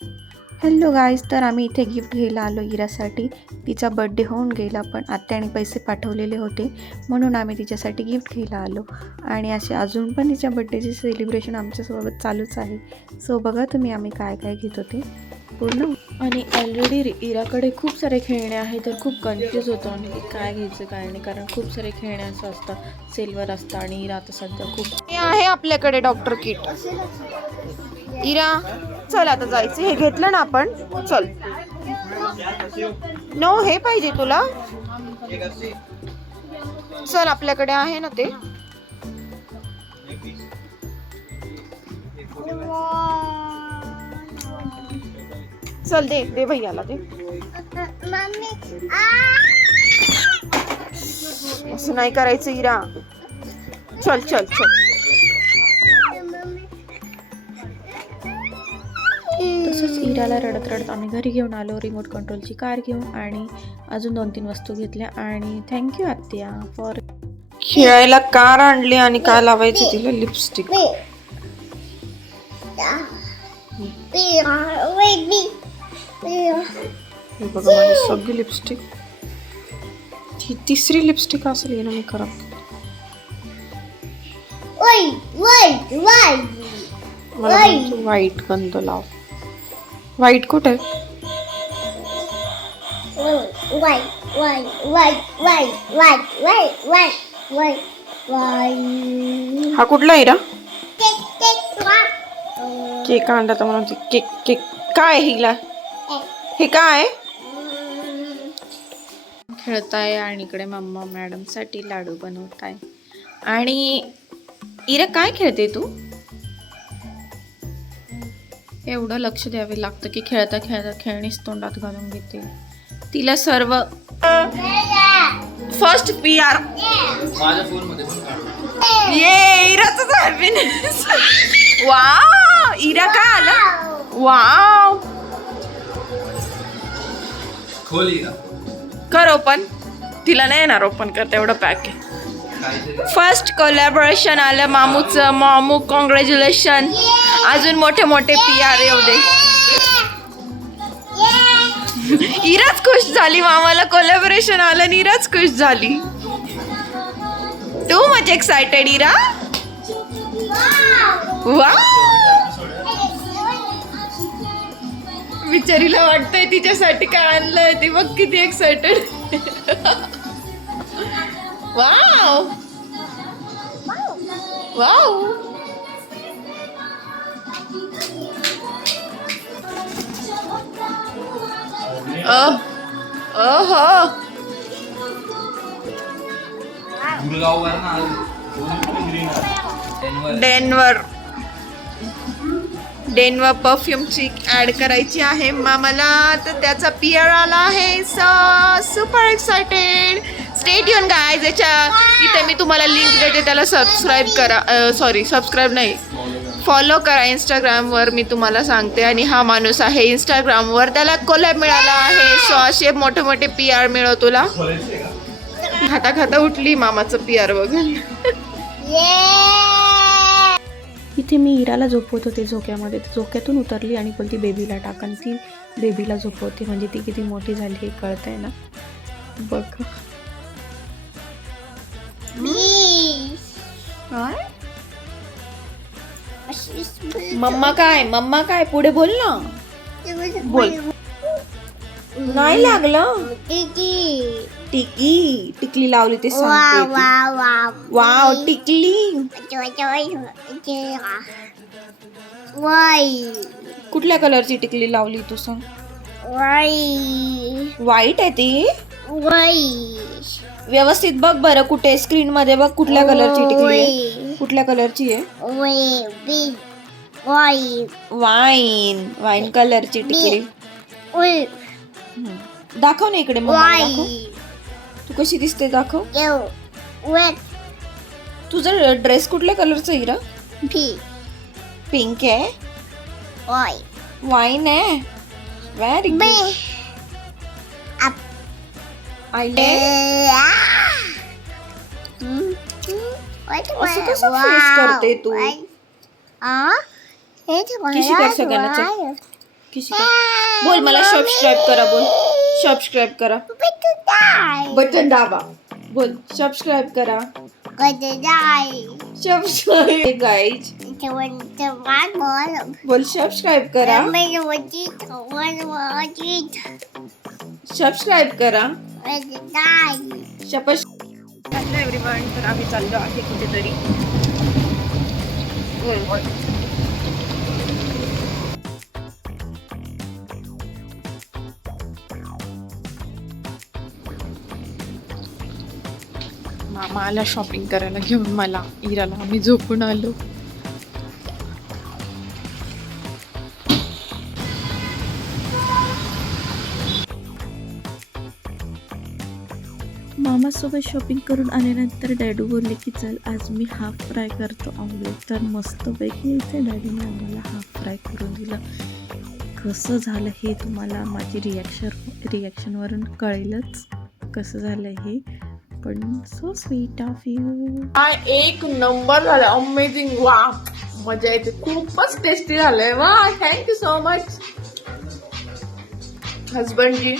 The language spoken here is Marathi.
हॅलो गाईज, तर आम्ही इथे गिफ्ट घ्यायला आलो इरासाठी. तिचा बड्डे होऊन गेला, पण आत्याने पैसे पाठवलेले होते म्हणून आम्ही तिच्यासाठी गिफ्ट घ्यायला आलो. आणि असे अजून पण तिच्या बड्डेचे सेलिब्रेशन आमच्यासोबत चालूच आहे. सो बघा तुम्ही आम्ही काय काय घेतो ते पूर्ण. आणि ऑलरेडी इराकडे खूप सारे खेळणे आहे, तर खूप कन्फ्यूज होतो आम्ही की काय घ्यायचं काय नाही, कारण खूप सारे खेळणे असं असतं, सेलवर असतं. आणि इरा आता सध्या खूप आहे आपल्याकडे डॉक्टर किट. इरा चल आता जायचं, हे घेतलं ना आपण, चल. नो, हे पाहिजे तुला, चल आपल्याकडे आहे ना ते. चल दे दे भैयाला दे. असं नाही करायचं इरा, चल चल चल. तसंच इराला रडत रडत आम्ही घरी घेऊन आलो, रिमोट कंट्रोलची कार घेऊन, आणि अजून 2-3 वस्तू घेतल्या. आणि थँक्यू आत्या फॉर खेळायला कार आणली. आणि काय लावायचं तिला, लिपस्टिक. हे बघा माझी सगळी लिपस्टिक, ही तिसरी लिपस्टिक असेल ना मी खराब. मला व्हाईट गंध लाव. व्हाईट कुठे? हा कुठला इरा? केक आणला तर म्हणून केक केक काय हिला, हे काय खेळताय. आणि इकडे मम्मा मॅडम साठी लाडू बनवत आहे. आणि इरा काय खेळते तू? एवढं लक्ष द्यावे लागतं की खेळता खेळता खेळणीच तोंडात घालून घेते. तिला सर्व फर्स्ट PR माझ्या फोन मध्ये पण ये इराच हॅपीनेस. वाव, इरा काय आलं, वाव. खोल इरा, कर ओपन. तिला नाही येणार ओपन करता, एवढं पॅक आहे. फर्स्ट कोलॅबोरेशन आलं मामूचं. मामू कॉंग्रॅच्युलेशन, अजून मोठे मोठे PR येऊ दे. इराच खुश झाली, मामाला कोलॅबोरेशन आलं आणि इराच खुश झाली. Too much excited Ira. Wow, बिचारीला वाटतंय तिच्यासाठी काय आणलंय, ती बघ किती एक्साइटेड. Wow wow. डेनवर परफ्यूमची ऍड करायची आहे मामाला, तर त्याचा PR आला आहे. Super excited. Stay tune guys. इथे मी तुम्हाला लिंक देते, त्याला सबस्क्राईब करा. सबस्क्राईब नाही, फॉलो करा इंस्टाग्रामवर, मी तुम्हाला सांगते. आणि हा माणूस आहे इंस्टाग्रामवर, त्याला कोलॅब मिळाला आहे. सो असे मोठे मोठे PR मिळव तुला. खाता खाता उठली मामाचं PR बघून. इथे मी इराला झोपवत होते झोक्यामध्ये, झोक्यातून उतरली आणि बोलती बेबीला टाक, आणि ती बेबीला झोपवते. म्हणजे ती किती मोठी झाली हे कळतंय ना. बघ मम्मा काय, मम्मा काय, पुढे बोल ना, बोल. नाही लागलं. टिकी, टिकली लावली ते सांगते. वाव, टिकली. कुठल्या कलरची टिकली लावली तू सांग? व्हाईट आहे ती. व्यवस्थित बघ बरं, कुठे स्क्रीन मध्ये बघ कुठल्या कलरची टिकली आहे, कुठल्या कलरची आहे. वाईन कलरची टिकली. दाखव ना इकडे, दाखव तू कशी दिसते, दाखव. तुझा ड्रेस कुठल्या कलरचा इरा? पिंक आहे. वाईन आहे. Very good. असं कसं फेस करते तू? किशी कर सगळ्यांना, बोल मला सबस्क्राईब करा. बोल सबस्क्राईब करा. बटन दाबा. बोल सबस्क्राईब करा. Subscribe guys. बोल सबस्क्राईब करा. सबस्क्राईब करा. शपथ. हॅलो एव्हरीवन, तर आम्ही चाललो आहे कुठेतरी. बोल. मामा आला शॉपिंग करायला घेऊन मला. इराला आम्ही झोपून आलो. मामासोबत शॉपिंग करून आल्यानंतर डॅडू बोलले की चल आज मी हाफ फ्राय करतो ऑमलेट. तर मस्तपैकी इथे डॅडीने आम्हाला हाफ फ्राय करून दिलं. कसं झालं हे तुम्हाला माझी रिॲक्शनवरून कळेलच कसं झालं हे. पण सो स्वीट ऑफ यू. एक नंबर झालं. अमेझिंग. वा, मजा येते. खूपच टेस्टी झालंय. वा, थँक्यू सो मच हजबंड जी.